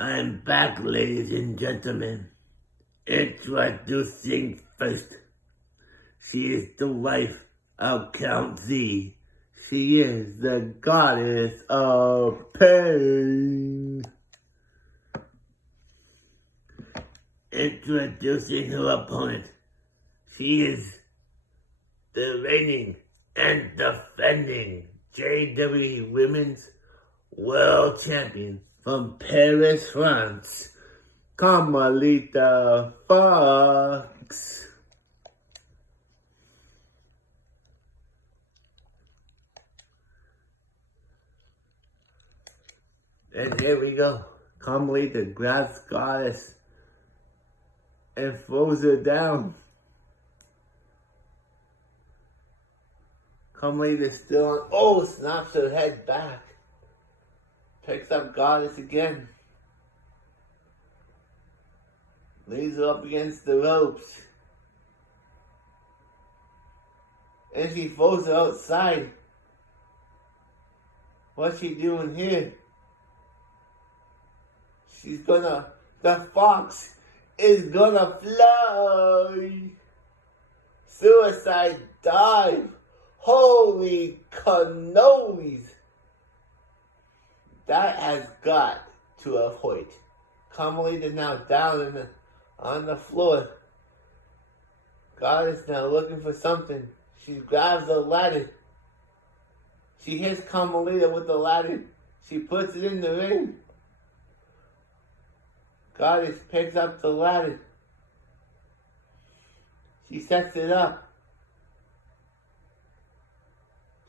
I'm back, ladies and gentlemen. Introducing first. She is the wife of Count Z. She is the goddess of pain. Introducing her opponent. She is the reigning and defending JWE Women's World Champion from Paris, France, Carmelita Fox. And here we go. Carmelita grabs Goddess and throws her down. Carmelita's still on. Oh, snaps her head back. Picks up Goddess again. Leaves her up against the ropes. And she throws her outside. What's she doing here? The fox is gonna fly. Suicide dive. Holy cannolis. That has got to avoid. Carmelita now down on the floor. Goddess now looking for something. She grabs a ladder. She hits Carmelita with the ladder. She puts it in the ring. Goddess picks up the ladder. She sets it up.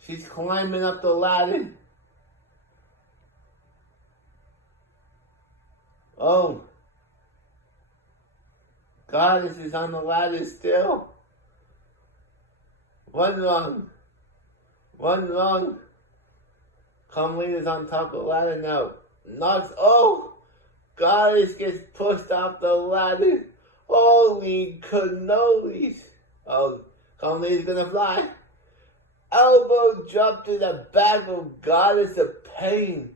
She's climbing up the ladder. Oh. Goddess is on the ladder still. One wrong. Carmelita's on top of the ladder now. Knocks. Oh! Goddess gets pushed off the ladder. Holy cannolis. Oh, Carmelita's gonna fly. Elbow drop to the back of Goddess of Pain.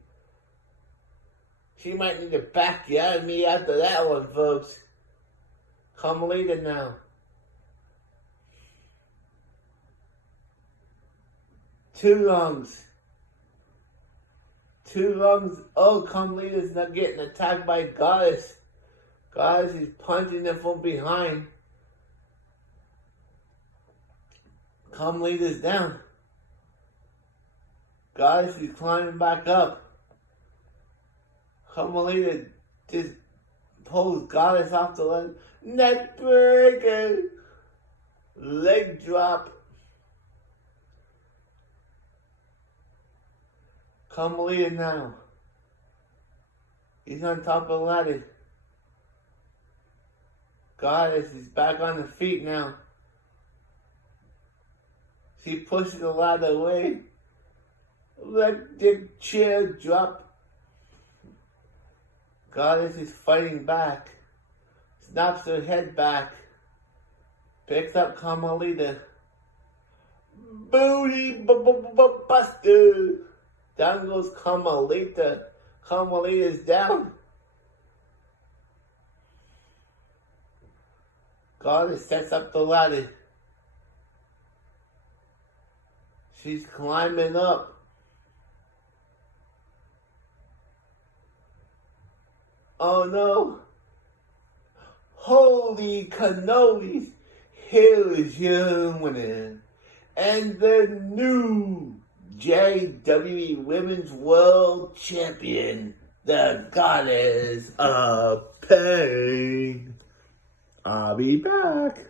She might need to back you out of me after that one, folks. Carmelita now. Two lungs. Oh, Carmelita's not getting attacked by Goddess. Goddess is punching her from behind. Carmelita's down. Goddess is climbing back up. Carmelita just pulls Goddess off the leg. Neck breaker. Leg drop. Carmelita now. He's on top of the ladder. Goddess is back on the feet now. She pushes the ladder away. Let the chair drop. Goddess is fighting back. Snaps her head back. Picks up Carmelita. Booty buster. Down goes Carmelita. Carmelita's down. Goddess sets up the ladder. She's climbing up. Oh no. Holy cannolis. Here is your winner. And the new JWE Women's World Champion, the Goddess of Pain. I'll be back.